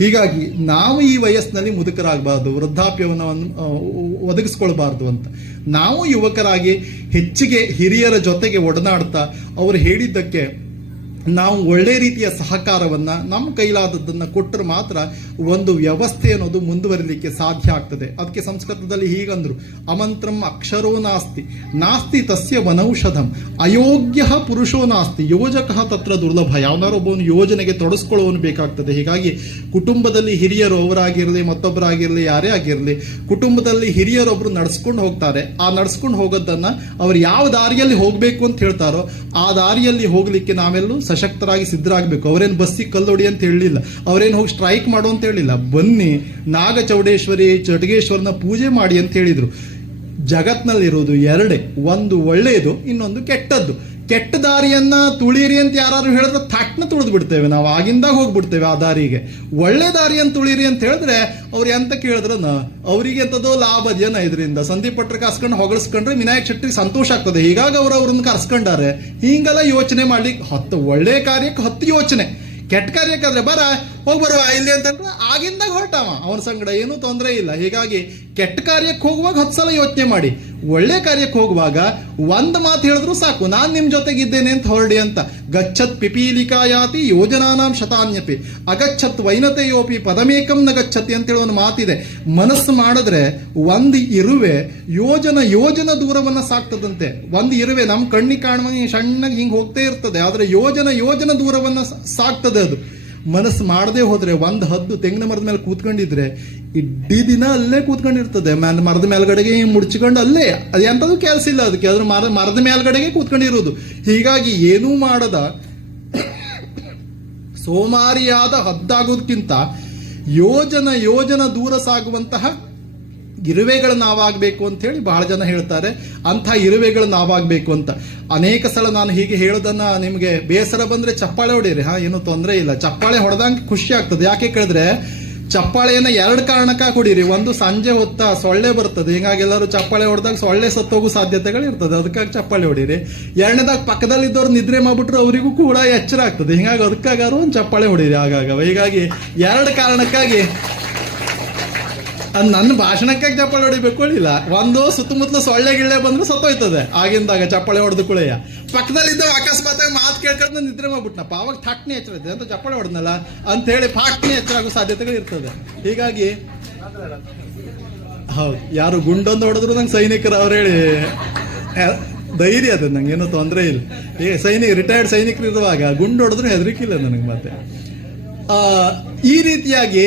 ಹೀಗಾಗಿ ನಾವು ಈ ವಯಸ್ಸಿನಲ್ಲಿ ಮುದುಕರಾಗಬಾರ್ದು, ವೃದ್ಧಾಪ್ಯವನ್ನು ಒದಗಿಸ್ಕೊಳ್ಬಾರ್ದು ಅಂತ ನಾವು ಯುವಕರಾಗಿ ಹೆಚ್ಚಿಗೆ ಹಿರಿಯರ ಜೊತೆಗೆ ಒಡನಾಡ್ತಾ ಅವರು ಹೇಳಿದ್ದಕ್ಕೆ ನಾವು ಒಳ್ಳೆ ರೀತಿಯ ಸಹಕಾರವನ್ನ ನಮ್ಮ ಕೈಲಾದದ್ದನ್ನು ಕೊಟ್ಟರೆ ಮಾತ್ರ ಒಂದು ವ್ಯವಸ್ಥೆ ಅನ್ನೋದು ಮುಂದುವರಿಲಿಕ್ಕೆ ಸಾಧ್ಯ ಆಗ್ತದೆ. ಅದಕ್ಕೆ ಸಂಸ್ಕೃತದಲ್ಲಿ ಹೀಗಂದ್ರು, ಅಮಂತ್ರಂ ಅಕ್ಷರೋ ನಾಸ್ತಿ ನಾಸ್ತಿ ತಸ್ಯ ವನೌಷಧಂ ಅಯೋಗ್ಯ ಪುರುಷೋ ನಾಸ್ತಿ ಯೋಜಕ ತತ್ರ ದುರ್ಲಭ. ಯಾವನಾರು ಒಬ್ಬನು ಯೋಜನೆಗೆ ತೊಡಸ್ಕೊಳ್ಳೋನು ಬೇಕಾಗ್ತದೆ. ಹೀಗಾಗಿ ಕುಟುಂಬದಲ್ಲಿ ಹಿರಿಯರು ಅವರಾಗಿರಲಿ ಮತ್ತೊಬ್ಬರಾಗಿರಲಿ ಯಾರೇ ಆಗಿರಲಿ, ಕುಟುಂಬದಲ್ಲಿ ಹಿರಿಯರೊಬ್ರು ನಡೆಸ್ಕೊಂಡು ಹೋಗ್ತಾರೆ. ಆ ನಡೆಸ್ಕೊಂಡು ಹೋಗೋದನ್ನ ಅವ್ರು ಯಾವ ದಾರಿಯಲ್ಲಿ ಹೋಗ್ಬೇಕು ಅಂತ ಹೇಳ್ತಾರೋ ಆ ದಾರಿಯಲ್ಲಿ ಹೋಗ್ಲಿಕ್ಕೆ ನಾವೆಲ್ಲೂ ಸಶಕ್ತರಾಗಿ ಸಿದ್ಧರಾಗಬೇಕು. ಅವರೇನು ಬಸ್ಸಿಗೆ ಕಲ್ಲೊಡಿ ಅಂತ ಹೇಳಲಿಲ್ಲ, ಅವರೇನು ಹೋಗಿ ಸ್ಟ್ರೈಕ್ ಮಾಡು ಅಂತ ಹೇಳಿಲ್ಲ. ಬನ್ನಿ ನಾಗಚೌಡೇಶ್ವರಿ ಚಟಗೇಶ್ವರನ ಪೂಜೆ ಮಾಡಿ ಅಂತ ಹೇಳಿದ್ರು. ಜಗತ್ನಲ್ಲಿರೋದು ಎರಡೇ, ಒಂದು ಒಳ್ಳೆಯದು, ಇನ್ನೊಂದು ಕೆಟ್ಟದ್ದು. ಕೆಟ್ಟ ದಾರಿಯನ್ನ ತುಳಿರಿ ಅಂತ ಯಾರು ಹೇಳಿದ್ರೆ ಥಟ್ನ ತುಳಿದು ಬಿಡ್ತೇವೆ ನಾವು, ಆಗಿಂದಾಗ ಹೋಗ್ಬಿಡ್ತೇವೆ ಆ ದಾರಿಗೆ. ಒಳ್ಳೆ ದಾರಿಯನ್ನು ತುಳಿರಿ ಅಂತ ಹೇಳಿದ್ರೆ ಅವ್ರು ಎಂತ ಕೇಳಿದ್ರ ಅವರಿಗೆ ಎಂತದೋ ಲಾಭ ಅದೇನ ಇದರಿಂದ. ಸಂದೀಪ್ ಪಟ್ರ ಕರ್ಸ್ಕೊಂಡು ಹೊಗಳಿಸ್ಕೊಂಡ್ರೆ ವಿನಾಯಕ್ ಶೆಟ್ಟಿ ಸಂತೋಷ ಆಗ್ತದೆ, ಹೀಗಾಗಿ ಅವ್ರನ್ನ ಕರ್ಸ್ಕೊಂಡಾರೆ. ಹಿಂಗೆಲ್ಲ ಯೋಚನೆ ಮಾಡ್ಲಿಕ್ಕೆ 10 ಒಳ್ಳೆ ಕಾರ್ಯಕ್ಕೆ 10 ಯೋಚನೆ, ಕೆಟ್ಟ ಕಾರ್ಯಕ್ಕಾದ್ರೆ ಹೋಗಿ ಬರುವ ಇಲ್ಲಿ ಅಂತಂದ್ರೆ ಆಗಿಂದಾಗ ಹೊರಟಾವ, ಅವನ ಸಂಗಡ ಏನೂ ತೊಂದರೆ ಇಲ್ಲ. ಹೀಗಾಗಿ ಕೆಟ್ಟ ಕಾರ್ಯಕ್ಕೆ ಹೋಗುವಾಗ 10 ಸಲ ಯೋಚನೆ ಮಾಡಿ, ಒಳ್ಳೆ ಕಾರ್ಯಕ್ಕೆ ಹೋಗುವಾಗ ಒಂದು ಮಾತು ಹೇಳಿದ್ರು ಸಾಕು, ನಾನು ನಿಮ್ ಜೊತೆಗಿದ್ದೇನೆ ಅಂತ ಹೊರಡಿ ಅಂತ. ಗಚ್ಚತ್ ಪಿಪೀಲಿಕಾಯಾತಿ ಯೋಜನಾನಾಂ ಶತಾನ್ಯಪಿ ಅಗಚ್ಚತ್ ವೈನತೆಯೋಪಿ ಪದಮೇಕಂ ನ ಗಚ್ಚತಿ ಅಂತೇಳಿ ಒಂದು ಮಾತಿದೆ. ಮನಸ್ಸು ಮಾಡಿದ್ರೆ ಒಂದು ಇರುವೆ ಯೋಜನ ದೂರವನ್ನ ಸಾಕ್ತದಂತೆ. ಒಂದು ಇರುವೆ ನಮ್ಮ ಕಣ್ಣಿಗೆ ಕಾಣುವ ಸಣ್ಣಗೆ ಹಿಂಗೆ ಹೋಗ್ತಾ ಇರ್ತದೆ, ಆದ್ರೆ ಯೋಜನ ದೂರವನ್ನ ಸಾಕ್ತದೆ ಅದು. ಮನಸ್ಸು ಮಾಡದೆ ಹೋದ್ರೆ ಒಂದು ಹದ್ದು ತೆಂಗಿನ ಮರದ ಮೇಲೆ ಕೂತ್ಕೊಂಡಿದ್ರೆ ಇಡೀ ದಿನ ಅಲ್ಲೇ ಕೂತ್ಕೊಂಡಿರ್ತದೆ. ಮರದ ಮೇಲ್ಗಡೆಗೆ ಮುಡ್ಚಿಕೊಂಡು ಅಲ್ಲೇ, ಅದು ಎಂಥದ್ದು ಕೆಲಸ ಇಲ್ಲ ಅದಕ್ಕೆ, ಅದ್ರ ಮರದ ಮೇಲ್ಗಡೆಗೆ ಕೂತ್ಕೊಂಡಿರೋದು. ಹೀಗಾಗಿ ಏನೂ ಮಾಡದ ಸೋಮಾರಿಯಾದ ಹದ್ದಾಗೋದಕ್ಕಿಂತ ಯೋಜನ ದೂರ ಸಾಗುವಂತಹ ಇರುವೆಗಳು ನಾವಾಗಬೇಕು ಅಂತ ಹೇಳಿ ಬಹಳ ಜನ ಹೇಳ್ತಾರೆ. ಅಂಥ ಇರುವೆಗಳು ನಾವಾಗಬೇಕು ಅಂತ ಅನೇಕ ಸಲ ನಾನು ಹೀಗೆ ಹೇಳೋದನ್ನ ನಿಮಗೆ ಬೇಸರ ಬಂದ್ರೆ ಚಪ್ಪಾಳೆ ಹೊಡೀರಿ, ಏನೂ ತೊಂದರೆ ಇಲ್ಲ. ಚಪ್ಪಾಳೆ ಹೊಡೆದಂಗೆ ಖುಷಿ ಆಗ್ತದೆ. ಯಾಕೆ ಕೇಳಿದ್ರೆ ಚಪ್ಪಾಳೆಯನ್ನ 2 ಕಾರಣಕ್ಕಾಗಿ ಹೊಡೀರಿ. ಒಂದು ಸಂಜೆ ಹೊತ್ತ ಸೊಳ್ಳೆ ಬರ್ತದೆ, ಹೀಗಾಗಿ ಎಲ್ಲರೂ ಚಪ್ಪಾಳೆ ಹೊಡೆದಾಗ ಸೊಳ್ಳೆ ಸತ್ತೋಗೋ ಸಾಧ್ಯತೆಗಳು ಇರ್ತದೆ, ಅದಕ್ಕಾಗಿ ಚಪ್ಪಾಳೆ ಹೊಡೀರಿ. 2ನೇದಾಗ ಪಕ್ಕದಲ್ಲಿದ್ದವ್ರು ನಿದ್ರೆ ಮಾಡ್ಬಿಟ್ರೆ ಅವರಿಗೂ ಕೂಡ ಎಚ್ಚರ ಆಗ್ತದೆ, ಹೀಗಾಗಿ ಅದಕ್ಕಾಗಾರು ಒಂದು ಚಪ್ಪಾಳೆ ಹೊಡೀರಿ ಆಗಾಗ. ಹೀಗಾಗಿ 2 ಕಾರಣಕ್ಕಾಗಿ ನನ್ನ ಭಾಷಣಕ್ಕಾಗಿ ಚಪ್ಪಾಳೆ ಹೊಡಿಬೇಕು ಇಲ್ಲ. ಒಂದು ಸುತ್ತಮುತ್ತಲು ಸೊಳ್ಳೆ ಗಿಳ್ಳೆ ಬಂದ್ರೆ ಸತ್ತೋಯ್ತದೆ ಆಗಿಂದಾಗ ಚಪ್ಪಾಳೆ ಹೊಡೆದು ಕುಳೆಯ. ಪಕ್ಕದಲ್ಲಿದ್ದ ಅಕಸ್ಮಾತ್ ಮಾತು ಕೇಳ್ಕೊಂಡು ನಿದ್ರೆ ಮಾಡ್ಬಿಟ್ನಪ್ಪ, ಅವಾಗ ಥಾಟ್ನಿ ಎಚ್ಚರ ಇದೆ ಅಂತ ಚಪ್ಪಾಳೆ ಹೊಡೆದ್ನಲ್ಲ ಅಂತ ಹೇಳಿ ಫಾಟ್ನಿ ಎಚ್ಚರ ಆಗೋ ಸಾಧ್ಯತೆಗಳು ಇರ್ತದೆ. ಹೀಗಾಗಿ ಹೌದು, ಯಾರು ಗುಂಡೊಂದು ಹೊಡೆದ್ರು ನಂಗೆ ಸೈನಿಕರು ಅವ್ರು ಹೇಳಿ ಧೈರ್ಯ ಅದ, ನಂಗೆ ಏನೋ ತೊಂದರೆ ಇಲ್ಲ. ರಿಟೈರ್ಡ್ ಸೈನಿಕರು ಇರುವಾಗ ಗುಂಡು ಹೊಡೆದ್ರು ಹೆದರಿಕಿಲ್ಲ ನನಗೆ. ಮತ್ತೆ ಈ ರೀತಿಯಾಗಿ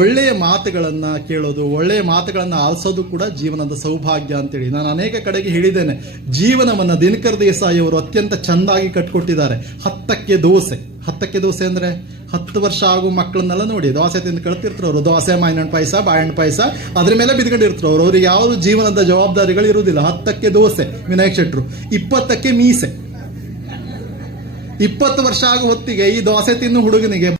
ಒಳ್ಳೆಯ ಮಾತುಗಳನ್ನ ಕೇಳೋದು, ಒಳ್ಳೆಯ ಮಾತುಗಳನ್ನ ಆಲಿಸೋದು ಕೂಡ ಜೀವನದ ಸೌಭಾಗ್ಯ ಅಂತೇಳಿ ನಾನು ಅನೇಕ ಕಡೆಗೆ ಹೇಳಿದ್ದೇನೆ. ಜೀವನವನ್ನ ದಿನಕರ್ ದೇಸಾಯಿ ಅವರು ಅತ್ಯಂತ ಚಂದಾಗಿ ಕಟ್ಕೊಟ್ಟಿದ್ದಾರೆ. 10ಕ್ಕೆ ದೋಸೆ ಅಂದ್ರೆ 10 ವರ್ಷ ಆಗೋ ಮಕ್ಕಳನ್ನೆಲ್ಲ ನೋಡಿ, ದೋಸೆ ತಿಂದು ಕಳ್ತಿರ್ತಾರೆ ಅವರು. ದೋಸೆ ಮಾವಿನಹಣ್ಣು ಪಾಯಸ, ಬಾಳೆಹಣ್ಣು ಪಾಯಸ ಅದ್ರ ಮೇಲೆ ಬಿದ್ಕೊಂಡಿರ್ತಾರೆ ಅವರು. ಅವ್ರಿಗೆ ಯಾವ ಜೀವನದ ಜವಾಬ್ದಾರಿಗಳು ಇರುವುದಿಲ್ಲ. 10ಕ್ಕೆ ದೋಸೆ ವಿನಾಯಕ್ ಶೆಟ್ರು, 20ಕ್ಕೆ ಮೀಸೆ. 20 ವರ್ಷ ಆಗೋ ಹೊತ್ತಿಗೆ ಈ ದೋಸೆ ತಿನ್ನು ಹುಡುಗನಿಗೆ